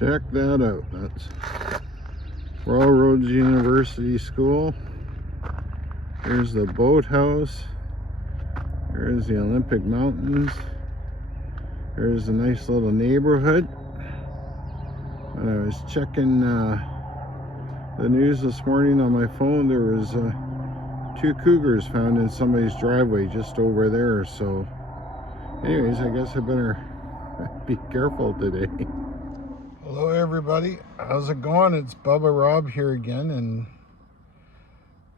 Check that out. That's Railroads University School. Here's the boathouse. Here's the Olympic Mountains. Here's a nice little neighborhood. When I was checking the news this morning on my phone, there was 2 cougars found in somebody's driveway just over there. So anyways, I guess I better be careful today. Hello everybody, how's it going? It's Bubba Rob here again, and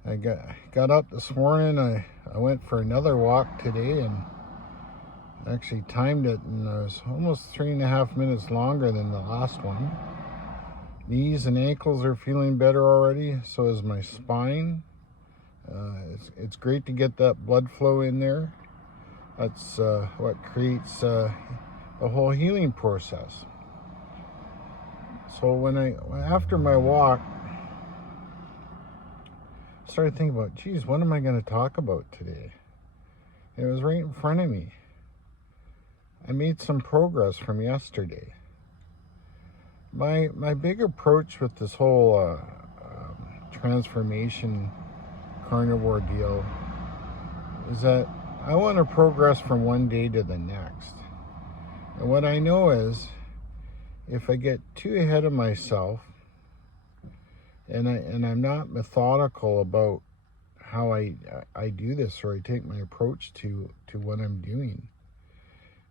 I got up this morning. I went for another walk today and actually timed it, and I was almost 3.5 minutes longer than the last one. Knees and ankles are feeling better already, so is my spine. It's great to get that blood flow in there. That's what creates the whole healing process. So after my walk, I started thinking about, geez, what am I going to talk about today? And it was right in front of me. I made some progress from yesterday. My big approach with this whole transformation carnivore deal is that I want to progress from one day to the next. And what I know is, if I get too ahead of myself and I'm not methodical about how I do this, or I take my approach to what I'm doing,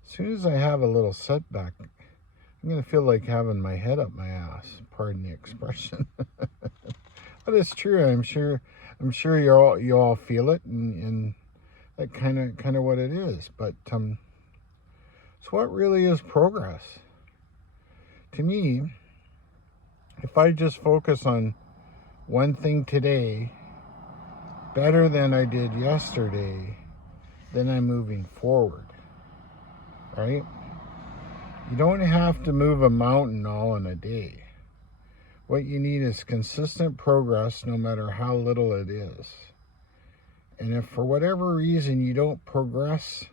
as soon as I have a little setback, I'm going to feel like having my head up my ass, pardon the expression. But it's true. I'm sure you all feel it, and that kind of what it is. But so what really is progress? To me, if I just focus on one thing today better than I did yesterday, then I'm moving forward, right? You don't have to move a mountain all in a day. What you need is consistent progress, no matter how little it is. And if for whatever reason you don't progress,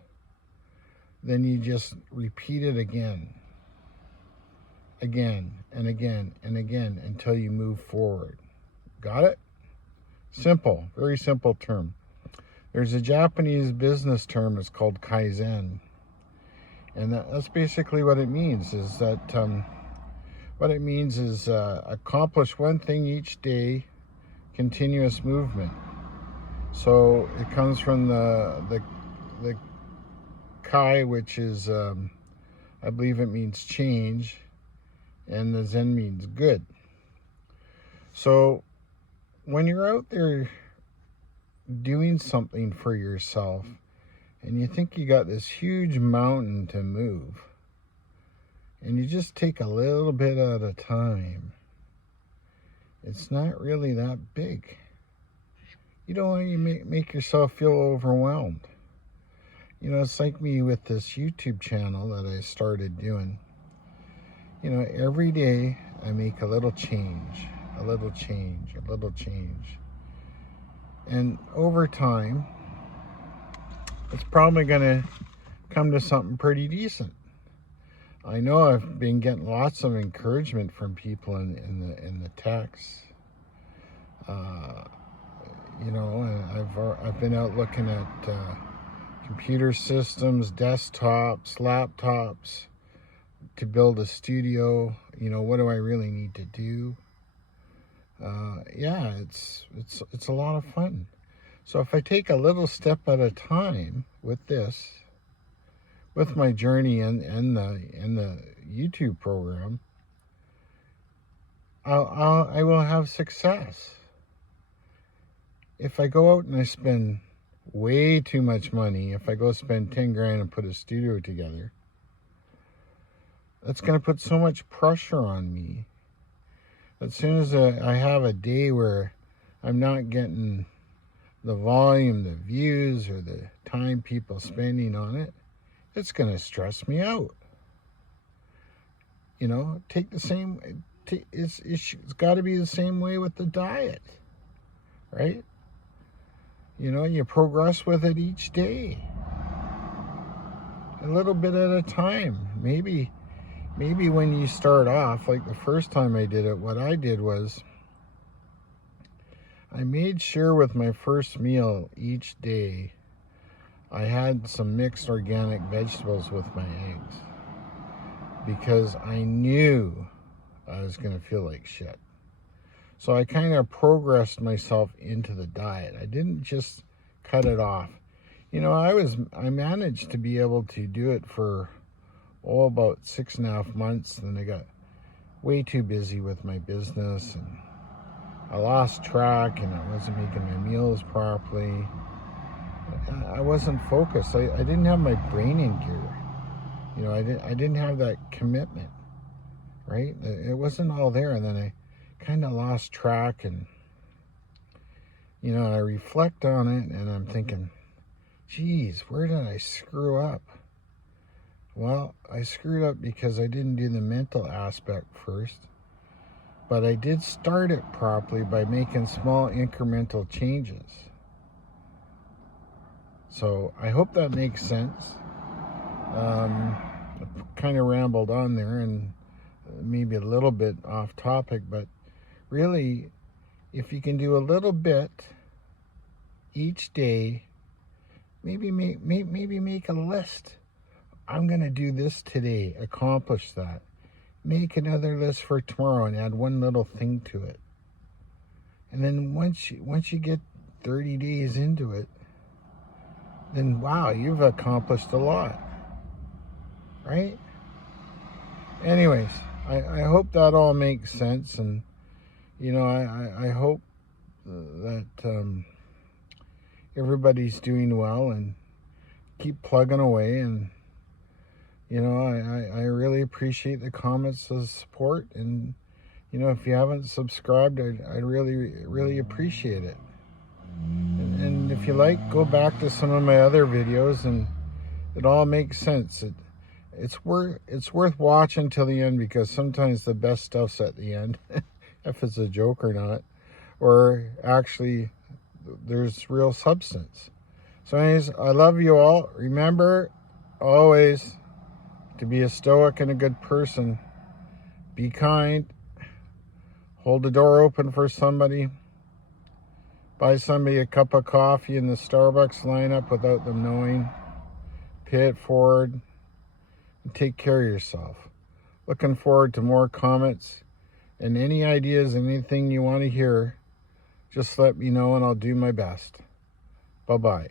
then you just repeat it again and again and again until you move forward. Got it? Simple, very simple term. There's a Japanese business term, it's called Kaizen. And that's basically what it means, is that accomplish one thing each day, continuous movement. So it comes from the Kai, which is, I believe it means change, and the Zen means good. So when you're out there doing something for yourself and you think you got this huge mountain to move, and you just take a little bit at a time, it's not really that big. You don't want to make yourself feel overwhelmed. You know, it's like me with this YouTube channel that I started doing. You know, every day I make a little change, a little change, a little change. And over time, it's probably going to come to something pretty decent. I know I've been getting lots of encouragement from people in the text. You know, and I've been out looking at computer systems, desktops, laptops, to build a studio. You know, what do I really need to do? Yeah, it's a lot of fun. So if I take a little step at a time with this, with my journey and the YouTube program, I will have success. If I go out and I spend way too much money, if I go spend 10 grand and put a studio together, that's going to put so much pressure on me. As soon as I have a day where I'm not getting the volume, the views, or the time people spending on it, it's going to stress me out. You know, it's got to be the same way with the diet, right? You know, you progress with it each day, a little bit at a time. Maybe maybe when you start off, like the first time I did it, what I did was I made sure with my first meal each day I had some mixed organic vegetables with my eggs, because I knew I was going to feel like shit. So I kind of progressed myself into the diet. I didn't just cut it off. You know, I managed to be able to do it for about 6.5 months. Then I got way too busy with my business and I lost track, and I wasn't making my meals properly. I wasn't focused. I didn't have my brain in gear. You know, I didn't have that commitment, right? It wasn't all there, and then I kind of lost track, and you know, I reflect on it and I'm thinking, geez, where did I screw up? Well, I screwed up because I didn't do the mental aspect first, but I did start it properly by making small incremental changes. So I hope that makes sense. I kind of rambled on there and maybe a little bit off topic, but really, if you can do a little bit each day, maybe make a list. I'm going to do this today, accomplish that. Make another list for tomorrow and add one little thing to it. And then once you get 30 days into it, then wow, you've accomplished a lot, right? Anyways, I hope that all makes sense, and you know, I hope that everybody's doing well and keep plugging away. And you know, I really appreciate the comments of support, and you know, if you haven't subscribed, I'd really appreciate it. And if you like, go back to some of my other videos, and it all makes sense. It's worth watching till the end, because sometimes the best stuff's at the end, if it's a joke or not, or actually there's real substance. So anyways, I love you all. Remember always to be a stoic and a good person. Be kind. Hold the door open for somebody. Buy somebody a cup of coffee in the Starbucks lineup without them knowing. Pay it forward. And take care of yourself. Looking forward to more comments. And any ideas, anything you want to hear, just let me know and I'll do my best. Bye-bye.